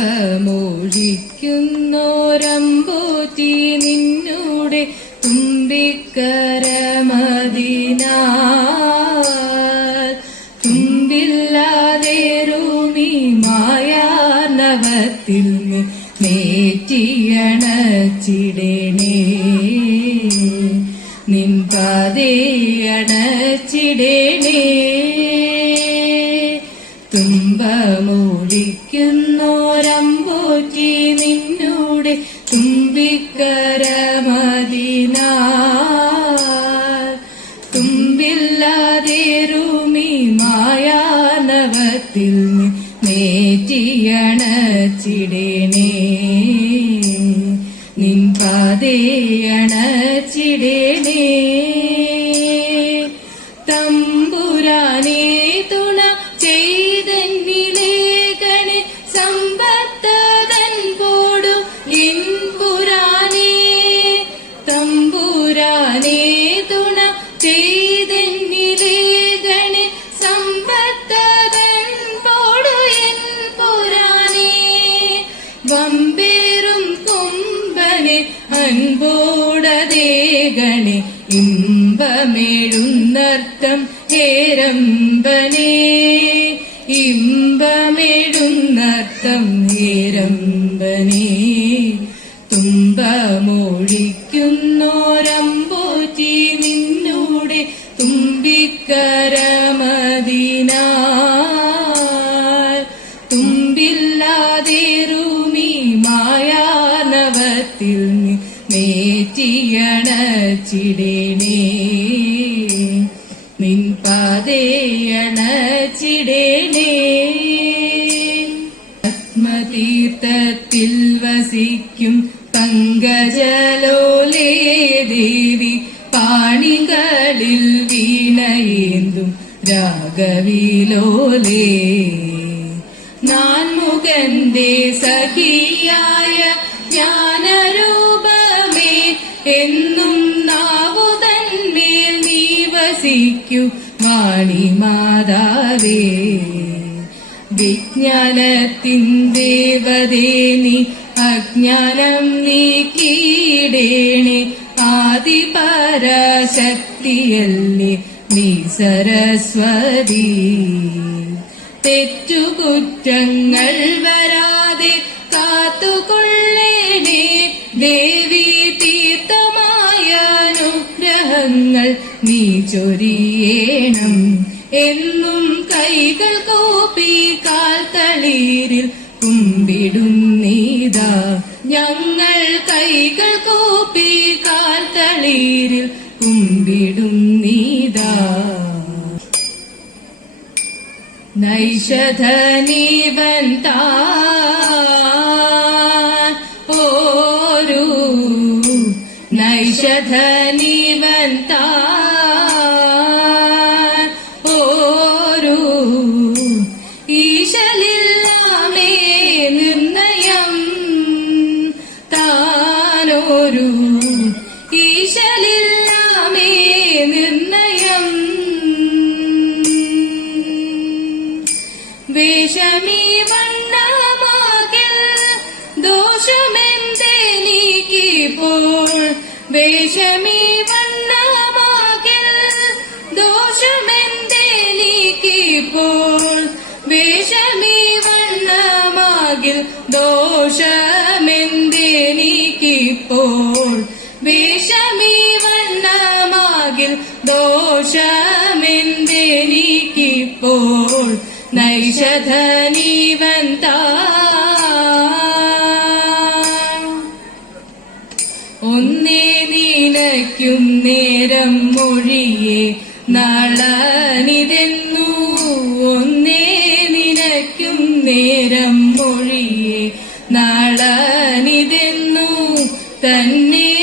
തുമ്പമൊഴിക്കുന്നോരമ്പോറ്റി നിന്നൂടെ തുമ്പിക്കരമതിനാൽ തുമ്പില്ലാതേറൂമി മായാനവത്തിൽ നേറ്റിയണച്ചിടണേ നിൻ പാതയണച്ചിടണേ തുമ്പമൊഴിക്കുന്നോരമ്പോറ്റി നിന്നൂടെ തുമ്പിക്കരമതിനാൽ തുമ്പില്ലാതേറുമി മായാനവത്തിൽ നേറ്റിയണച്ചിടണേ നിൻ അൻപോടതേകണെ ഇമ്പമേഴുന്നർത്ഥം ഇമ്പമേടുന്നർത്ഥം ഇമ്പമേഴുന്നർത്ഥം ഹേരമ്പനേ. തുമ്പമൊഴിക്കുന്നോരമ്പോറ്റി നിന്നൂടെ തുമ്പിക്കരമതിനാൽ. തുമ്പില്ലാതേറുമി മായാനവത്തിൽ നേറ്റിയണച്ചിടണേ നിൻ പാതയണച്ചിടണേ ആത്മതീർത്ഥത്തിൽ വസിക്കും പങ്കജലോലേ ദേവി പാണികളിൽ വീണയേന്തും രാഗവിലോലേ. നാൻമുഖന്റെ സഖിയായ ജ്ഞാനരൂപമേ എന്നും നാവുതന്മേൽ നീ വസിക്കൂ വാണിമാതാവേ വിജ്ഞാനത്തിൻ ദേവതേ നീ അജ്ഞാനം നീക്കിയിടേണേ. ആദിപരാശക്തിയല്ലേ നീ സരസ്വതി. തെറ്റുകുറ്റങ്ങൾ വരാതെ കാത്തുകൊള്ളേണേ. ദേവി അനുഗ്രഹങ്ങൾ നീ ചൊരിയേണം. എന്നും കൈകൾ കോപ്പി കാൽ തളീരിൽ കുമ്പിടും നീതാ. ഞങ്ങൾ കൈകൾ കോപ്പി കാൽ തളീരിൽ കുമ്പിടും നീതാ. നൈഷധനീവൻ താൻ നൈഷധനീവൻ താൻ ഈശലില്ലാമേ നിർണയം. താനോരു ഈശലില്ലാമേ നിർണയം. വേഷമീ വേഷമീ വണ്ണമാകിൽ ദോഷമെന്തേലിക്കിപ്പോൾ വേഷമീ വണ്ണമാകിൽ ദോഷമെന്തേലിക്കിപ്പോൾ വേഷമീ വണ്ണമാകിൽ ദോഷമെന്തേലിക്കിപ്പോൾ നൈഷധനീവന്ത ഒന്നേ നീലയ്ക്കും നേരം മൊഴിയെ നാളാനിതെന്നു. ഒന്നേ നിനയ്ക്കും നേരം മൊഴിയെ നാളാനിതെന്നു. തന്നെയുറപ്പതുള്ളിൽ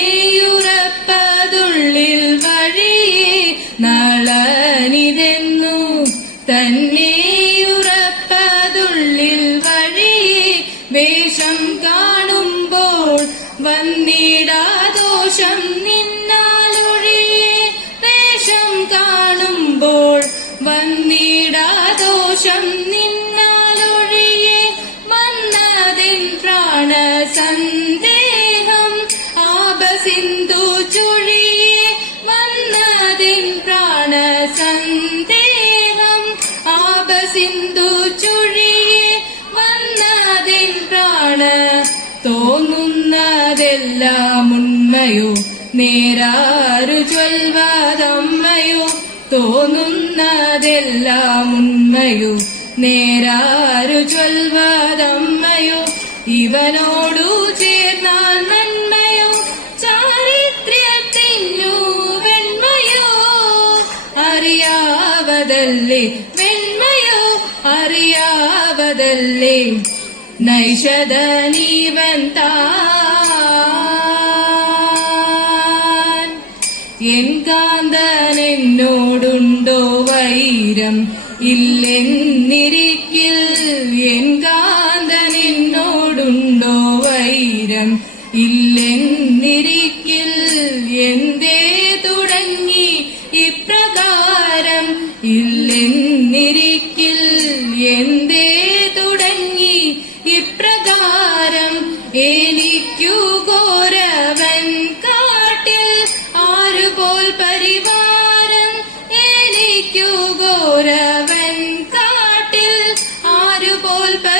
കാണുമ്പോൾ വന്നിടാദോഷം നിന്നാലൊഴിയെ വേഷം കാണുമ്പോൾ വന്നിടാദോഷം നിന്നാലൊഴിയെ വന്നതിൻ സന്ദേഹം തോന്നുന്നതെല്ലാം ഉണ്മയോ? നേരാരു ചൊൽവാതമ്മയോ? തോന്നുന്നതെല്ലാം ഉണ്മയോ? നേരാരു ചൊൽവാതമ്മയോ? ഇവനോടു ചേർന്നാൽ നന്മയോ? ചാരിത്രത്തിനു വെണ്മയോ? അറിയാവതല്ലേ വെണ്മയോ? അറിയാവതല്ലേ നൈഷധനീവൻ താൻ എൻ വൈരം? ഇല്ലെന്നിരിക്കിൽ എൻ കാന്തനെന്നോടുണ്ടോ വൈരം? ഇല്ലെന്നിരിക്കിൽ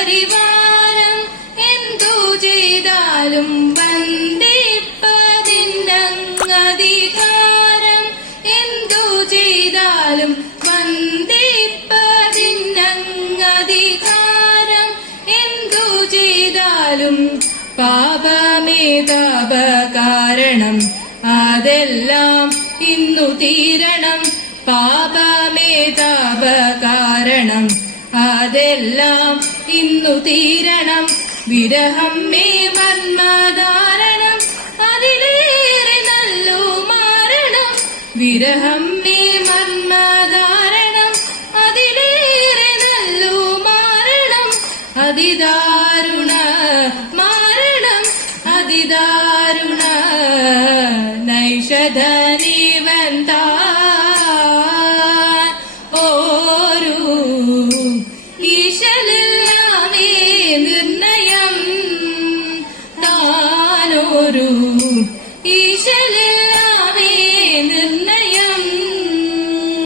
പരിവാരം എന്തു ചെയ്താലും ബന്ധിപ്പതിനങ്ങധികാരം എന്തു ചെയ്താലും ബന്ധിപ്പതിനങ്ങധികാരം എന്തു ചെയ്താലും പാപമേ താപ കാരണം അതെല്ലാം ഇന്നു തീരണം. പാപമേ താപ കാരണം അതെല്ലാം ഇന്നു തീരണം. വിരഹം മേ മന്മധാരണം. അതിലേറെ നല്ലു മാരണം വിരഹം മേ മന്മധാരണം. അതിലേറെ നല്ലു മാരണം അതിദാരുണ മാരണം അതിദാരുണ നൈഷധ